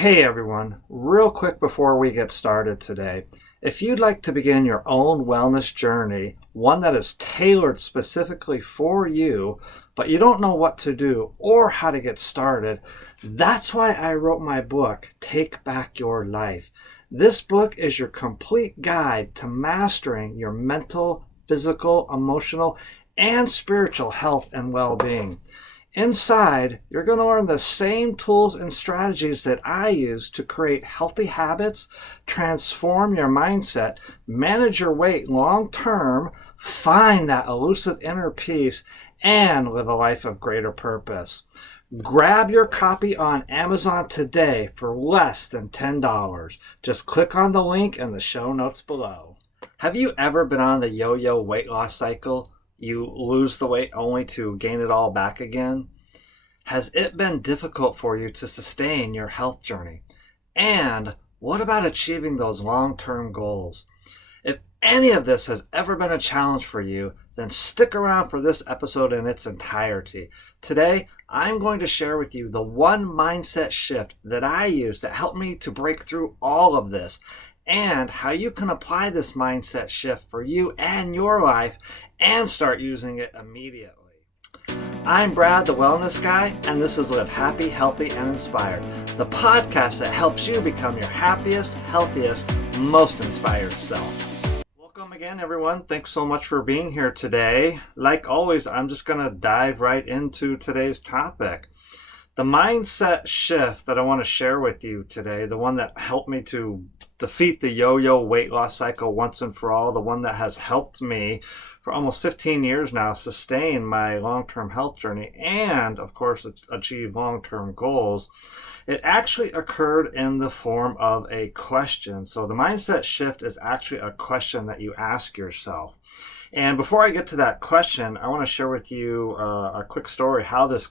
Hey everyone, real quick before we get started today, if you'd like to begin your own wellness journey, one that is tailored specifically for you, but you don't know what to do or how to get started, that's why I wrote my book, Take Back Your Life. This book is your complete guide to mastering your mental, physical, emotional, and spiritual health and well-being. Inside, you're going to learn the same tools and strategies that I use to create healthy habits, transform your mindset, manage your weight long term, find that elusive inner peace, and live a life of greater purpose. Grab your copy on Amazon today for less than $10. Just click on the link in the show notes below. Have you ever been on the yo-yo weight loss cycle? You lose the weight only to gain it all back again? Has it been difficult for you to sustain your health journey? And what about achieving those long-term goals? If any of this has ever been a challenge for you, then stick around for this episode in its entirety. Today, I'm going to share with you the one mindset shift that I use that helped me to break through all of this, and how you can apply this mindset shift for you and your life and start using it immediately. I'm Brad, the Wellness Guy, and this is Live Happy, Healthy, and Inspired, the podcast that helps you become your happiest, healthiest, most inspired self. Welcome again, everyone. Thanks so much for being here today. Like always, I'm just going to dive right into today's topic. The mindset shift that I want to share with you today, the one that helped me to defeat the yo-yo weight loss cycle once and for all, the one that has helped me for almost 15 years now sustain my long-term health journey and, of course, achieve long-term goals, it actually occurred in the form of a question. So the mindset shift is actually a question that you ask yourself. And before I get to that question, I want to share with you a quick story, how this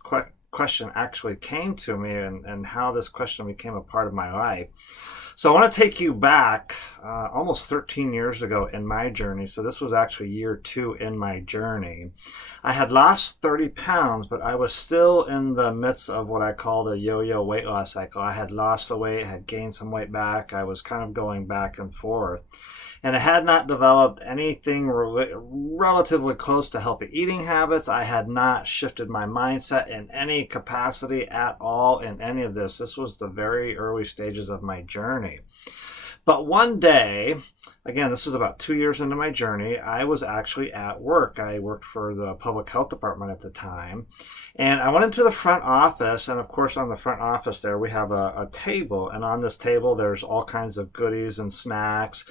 question actually came to me and how this question became a part of my life. So I want to take you back almost 13 years ago in my journey. So this was actually year 2 in my journey. I had lost 30 pounds, but I was still in the midst of what I call the yo-yo weight loss cycle. I had lost the weight, had gained some weight back. I was kind of going back and forth. And I had not developed anything relatively close to healthy eating habits. I had not shifted my mindset in any capacity at all in any of this. This was the very early stages of my journey. But one day, again, this was about 2 years into my journey, I was actually at work. I worked for the public health department at the time. And I went into the front office, and of course on the front office there we have a table. And on this table there's all kinds of goodies and snacks,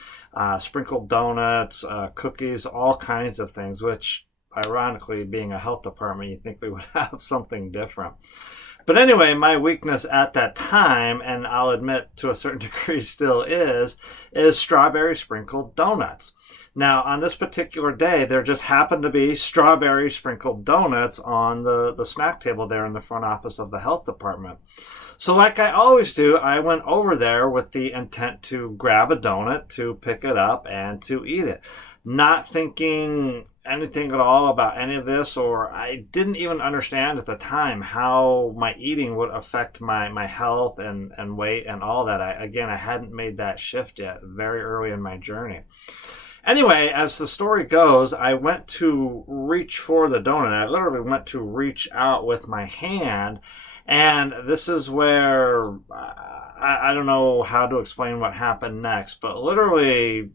sprinkled donuts, cookies, all kinds of things, which ironically, being a health department, you think we would have something different. But anyway, my weakness at that time, and I'll admit to a certain degree still is strawberry sprinkled donuts. Now, on this particular day, there just happened to be strawberry sprinkled donuts on the snack table there in the front office of the health department. So like I always do, I went over there with the intent to grab a donut, to pick it up, and to eat it. Not thinking anything at all about any of this, or I didn't even understand at the time how my eating would affect my health and weight and all that. I hadn't made that shift yet, very early in my journey. Anyway, as the story goes, I went to reach for the donut. I literally went to reach out with my hand, and this is where I don't know how to explain what happened next, but literally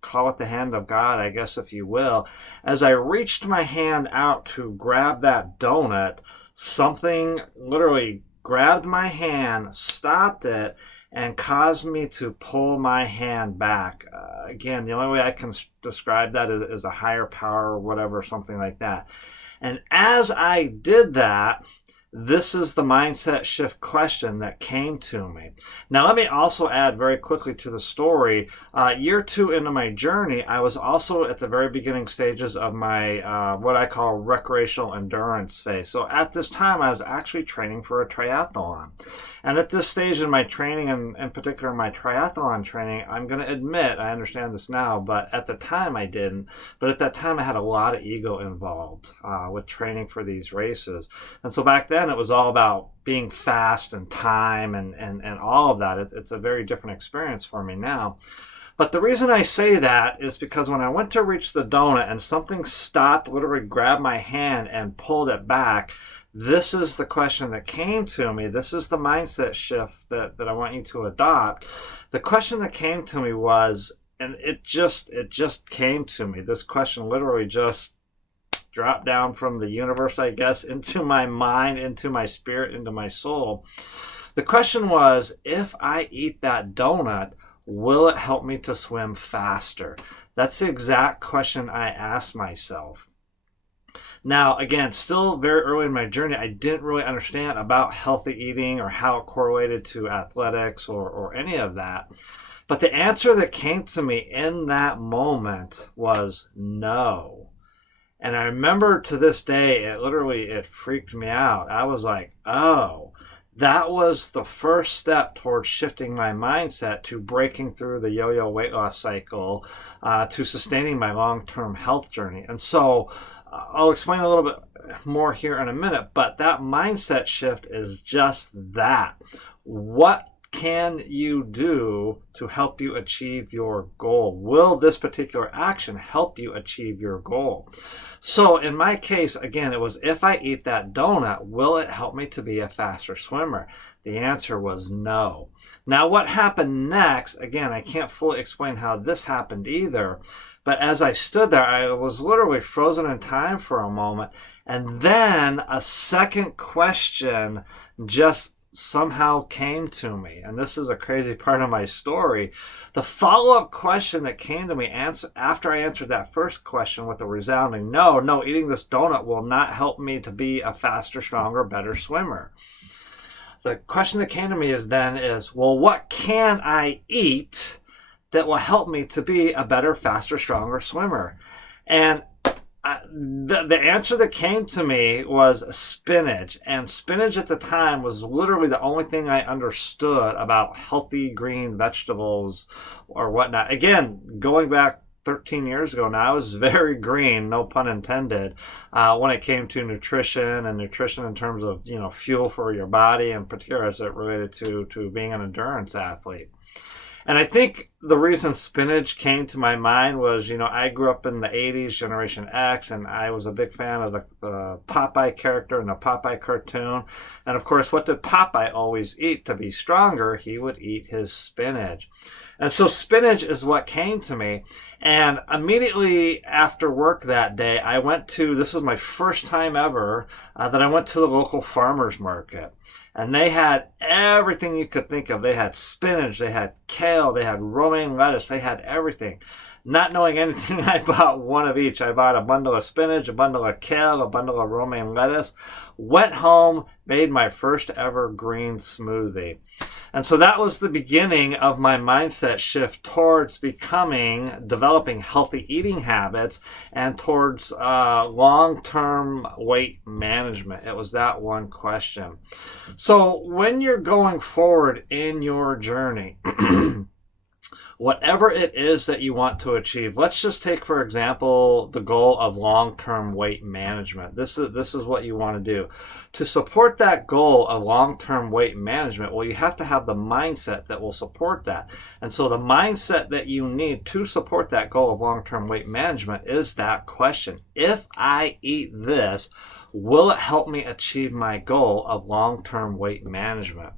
call it the hand of God, I guess, if you will. As I reached my hand out to grab that donut, something literally grabbed my hand, stopped it, and caused me to pull my hand back. Again, the only way I can describe that is a higher power or whatever, something like that. And as I did that, this is the mindset shift question that came to me. Now, let me also add very quickly to the story. Year 2 into my journey, I was also at the very beginning stages of my what I call recreational endurance phase. So at this time, I was actually training for a triathlon. And at this stage in my training, and in particular my triathlon training, I'm going to admit, I understand this now, but at the time I didn't. But at that time, I had a lot of ego involved with training for these races. And so back then, then it was all about being fast and time and all of that. It's a very different experience for me now. But the reason I say that is because when I went to reach the donut and something stopped, literally grabbed my hand and pulled it back, this is the question that came to me. This is the mindset shift that I want you to adopt. The question that came to me was, and it just came to me. This question literally just dropped down from the universe, I guess, into my mind, into my spirit, into my soul. The question was, if I eat that donut, will it help me to swim faster? That's the exact question I asked myself. Now, again, still very early in my journey, I didn't really understand about healthy eating or how it correlated to athletics or any of that. But the answer that came to me in that moment was no. And I remember to this day, it freaked me out. I was like, oh, that was the first step towards shifting my mindset to breaking through the yo-yo weight loss cycle, to sustaining my long-term health journey. And so I'll explain a little bit more here in a minute, but that mindset shift is just that. What can you do to help you achieve your goal? Will this particular action help you achieve your goal? So in my case, again, it was, if I eat that donut, will it help me to be a faster swimmer? The answer was no. Now, what happened next, again, I can't fully explain how this happened either, but as I stood there, I was literally frozen in time for a moment, and then a second question just somehow came to me. And this is a crazy part of my story. The follow-up question that came to me after I answered that first question with a resounding no, eating this donut will not help me to be a faster, stronger, better swimmer. The question that came to me is, well, what can I eat that will help me to be a better, faster, stronger swimmer? And the answer that came to me was spinach. And spinach at the time was literally the only thing I understood about healthy green vegetables or whatnot. Again, going back 13 years ago now, I was very green, no pun intended, when it came to nutrition in terms of, fuel for your body, and particularly as it related to being an endurance athlete. And I think the reason spinach came to my mind was, I grew up in the 80s, Generation X, and I was a big fan of the Popeye character in the Popeye cartoon. And of course, what did Popeye always eat to be stronger? He would eat his spinach. And so spinach is what came to me. And immediately after work that day, this was my first time ever that I went to the local farmer's market. And they had everything you could think of. They had spinach, they had kale, they had romaine lettuce, they had everything. Not knowing anything, I bought one of each. I bought a bundle of spinach, a bundle of kale, a bundle of romaine lettuce, went home, made my first ever green smoothie. And so that was the beginning of my mindset shift towards developing healthy eating habits and towards long-term weight management. It was that one question. So when you're going forward in your journey, whatever it is that you want to achieve, let's just take, for example, the goal of long-term weight management. This is what you want to do. To support that goal of long-term weight management, well, you have to have the mindset that will support that. And so the mindset that you need to support that goal of long-term weight management is that question. If I eat this, will it help me achieve my goal of long-term weight management?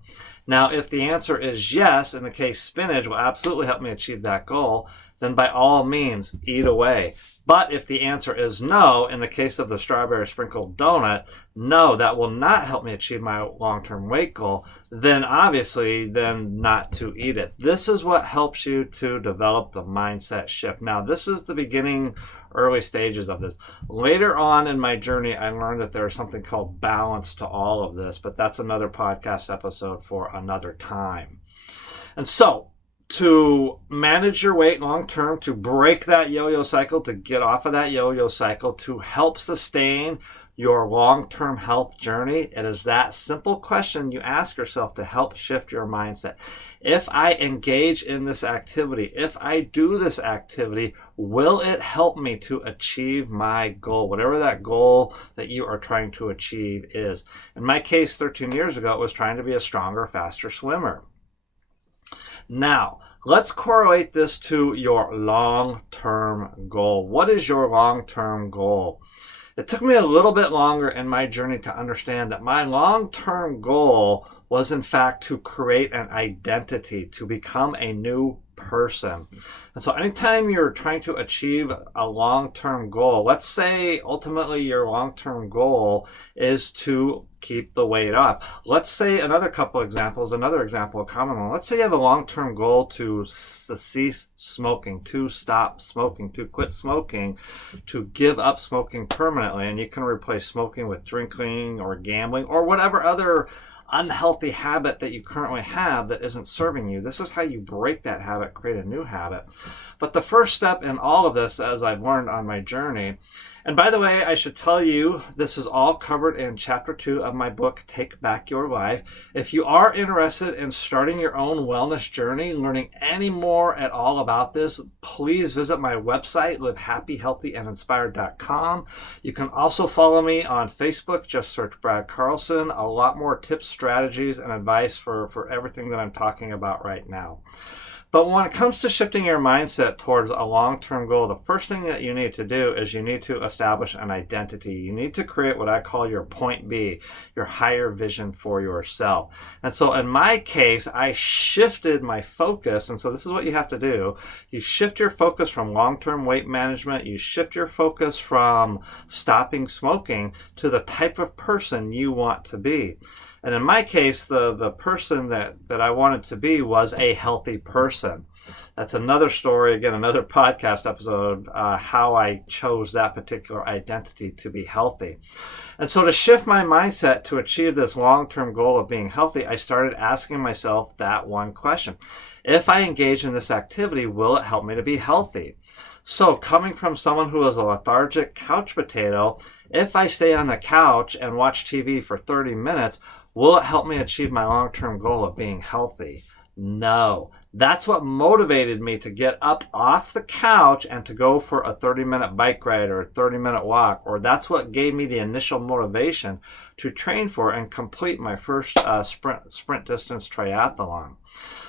Now, if the answer is yes, in the case spinach will absolutely help me achieve that goal, then by all means, eat away. But if the answer is no, in the case of the strawberry sprinkled donut, no, that will not help me achieve my long-term weight goal, then obviously, not to eat it. This is what helps you to develop the mindset shift. Now, this is the beginning, early stages of this. Later on in my journey, I learned that there's something called balance to all of this, but that's another podcast episode for another time. And so, to manage your weight long term, to break that yo-yo cycle, to get off of that yo-yo cycle, to help sustain your long-term health journey. It is that simple question you ask yourself to help shift your mindset. If I engage in this activity, if I do this activity, will it help me to achieve my goal, whatever that goal that you are trying to achieve is? In my case, 13 years ago, it was trying to be a stronger, faster swimmer. Now, let's correlate this to your long-term goal. What is your long-term goal? It took me a little bit longer in my journey to understand that my long-term goal was in fact to create an identity, to become a new person. And so anytime you're trying to achieve a long-term goal, let's say ultimately your long-term goal is to keep the weight up. Let's say another example, a common one. Let's say you have a long-term goal to cease smoking, to stop smoking, to quit smoking, to give up smoking permanently. And you can replace smoking with drinking or gambling or whatever other unhealthy habit that you currently have that isn't serving you. This is how you break that habit, create a new habit. But the first step in all of this, as I've learned on my journey, and by the way, I should tell you, this is all covered in chapter 2 of my book, Take Back Your Life. If you are interested in starting your own wellness journey, learning any more at all about this, please visit my website, livehappy, healthy, and inspired.com. You can also follow me on Facebook. Just search Brad Carlson. A lot more tips, strategies, and advice for everything that I'm talking about right now. But when it comes to shifting your mindset towards a long-term goal, the first thing that you need to do is you need to establish an identity. You need to create what I call your point B, your higher vision for yourself. And so in my case, I shifted my focus. And so this is what you have to do. You shift your focus from long-term weight management. You shift your focus from stopping smoking to the type of person you want to be. And in my case, the person that I wanted to be was a healthy person. That's another story, again, another podcast episode, how I chose that particular identity to be healthy. And so to shift my mindset to achieve this long-term goal of being healthy, I started asking myself that one question. If I engage in this activity, will it help me to be healthy? So coming from someone who is a lethargic couch potato, if I stay on the couch and watch TV for 30 minutes, will it help me achieve my long-term goal of being healthy? No. That's what motivated me to get up off the couch and to go for a 30-minute bike ride or a 30-minute walk, or that's what gave me the initial motivation to train for and complete my first sprint distance triathlon.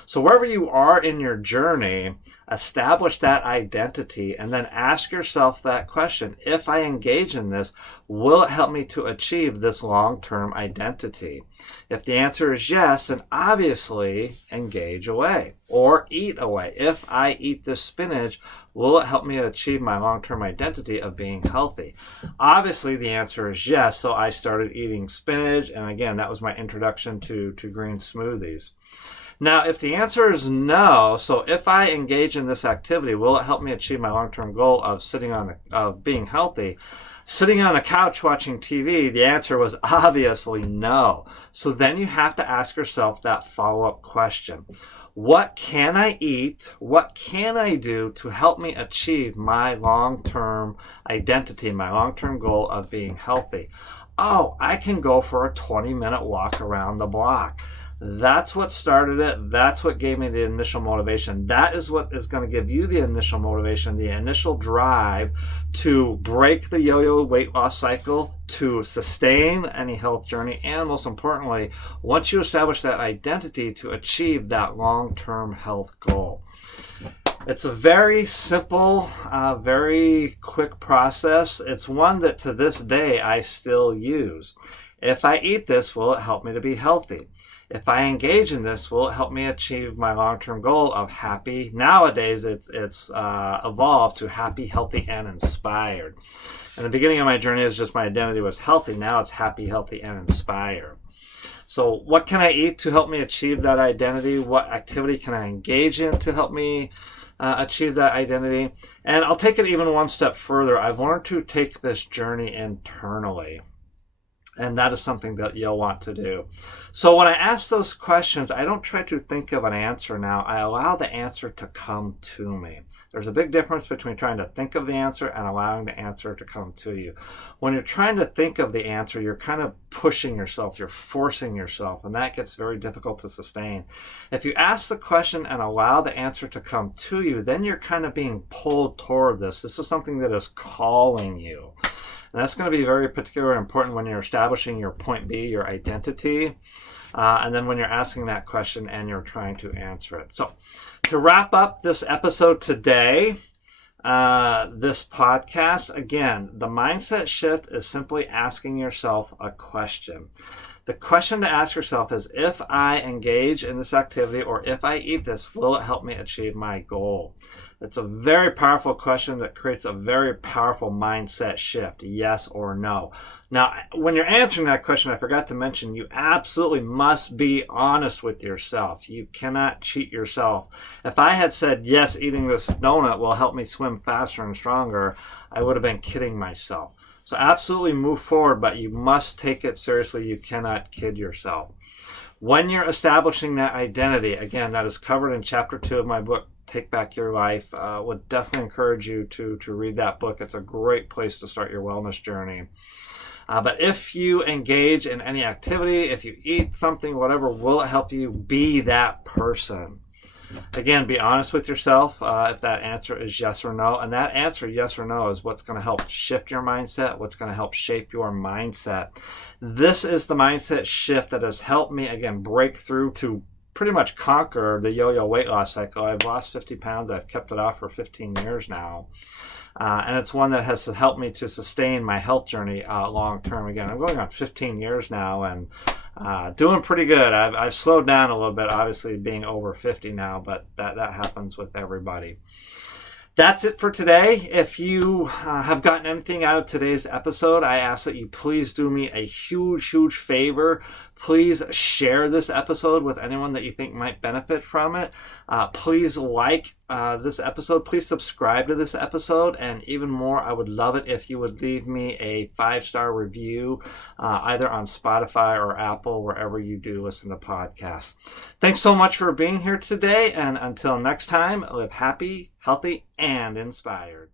So wherever you are in your journey, establish that identity and then ask yourself that question. If I engage in this, will it help me to achieve this long-term identity? If the answer is yes, then obviously engage away or eat away. If I eat this spinach, will it help me achieve my long-term identity of being healthy? Obviously the answer is yes, so I started eating spinach, and again, that was my introduction to green smoothies. Now, if the answer is no, so if I engage in this activity, will it help me achieve my long-term goal of being healthy? Sitting on the couch watching TV, the answer was obviously no. So then you have to ask yourself that follow-up question. What can I eat? What can I do to help me achieve my long-term identity, my long-term goal of being healthy? Oh, I can go for a 20-minute walk around the block. That's what started it. That's what gave me the initial motivation. That is what is going to give you the initial motivation, the initial drive to break the yo-yo weight loss cycle, to sustain any health journey, and most importantly, once you establish that identity, to achieve that long-term health goal. It's a very simple, very quick process. It's one that to this day I still use. If I eat this, will it help me to be healthy? If I engage in this, will it help me achieve my long-term goal of happy? Nowadays, it's evolved to happy, healthy, and inspired. In the beginning of my journey, it was just my identity was healthy. Now it's happy, healthy, and inspired. So what can I eat to help me achieve that identity? What activity can I engage in to help me achieve that identity? And I'll take it even one step further. I've learned to take this journey internally. And that is something that you'll want to do. So when I ask those questions, I don't try to think of an answer now. I allow the answer to come to me. There's a big difference between trying to think of the answer and allowing the answer to come to you. When you're trying to think of the answer, you're kind of pushing yourself, you're forcing yourself, and that gets very difficult to sustain. If you ask the question and allow the answer to come to you, then you're kind of being pulled toward this. This is something that is calling you. And that's going to be very particularly important when you're establishing your point B, your identity, and then when you're asking that question and you're trying to answer it. So to wrap up this episode today, this podcast, again, the mindset shift is simply asking yourself a question. The question to ask yourself is, if I engage in this activity or if I eat this, will it help me achieve my goal? It's a very powerful question that creates a very powerful mindset shift, yes or no. Now, when you're answering that question, I forgot to mention, you absolutely must be honest with yourself. You cannot cheat yourself. If I had said, yes, eating this donut will help me swim faster and stronger, I would have been kidding myself. So absolutely move forward, but you must take it seriously. You cannot kid yourself. When you're establishing that identity, again, that is covered in chapter 2 of my book, Take Back Your Life. Would definitely encourage you to read that book. It's a great place to start your wellness journey. But if you engage in any activity, if you eat something, whatever, will it help you be that person? Again, be honest with yourself if that answer is yes or no. And that answer, yes or no, is what's going to help shift your mindset, what's going to help shape your mindset. This is the mindset shift that has helped me, again, break through to pretty much conquer the yo-yo weight loss cycle. I've lost 50 pounds. I've kept it off for 15 years now. And it's one that has helped me to sustain my health journey long term. Again, I'm going on 15 years now and doing pretty good. I've slowed down a little bit, obviously being over 50 now, but that happens with everybody. That's it for today. If you have gotten anything out of today's episode, I ask that you please do me a huge, huge favor. Please share this episode with anyone that you think might benefit from it. Please like this episode. Please subscribe to this episode. And even more, I would love it if you would leave me a 5-star review, either on Spotify or Apple, wherever you do listen to podcasts. Thanks so much for being here today. And until next time, live happy, healthy, and inspired.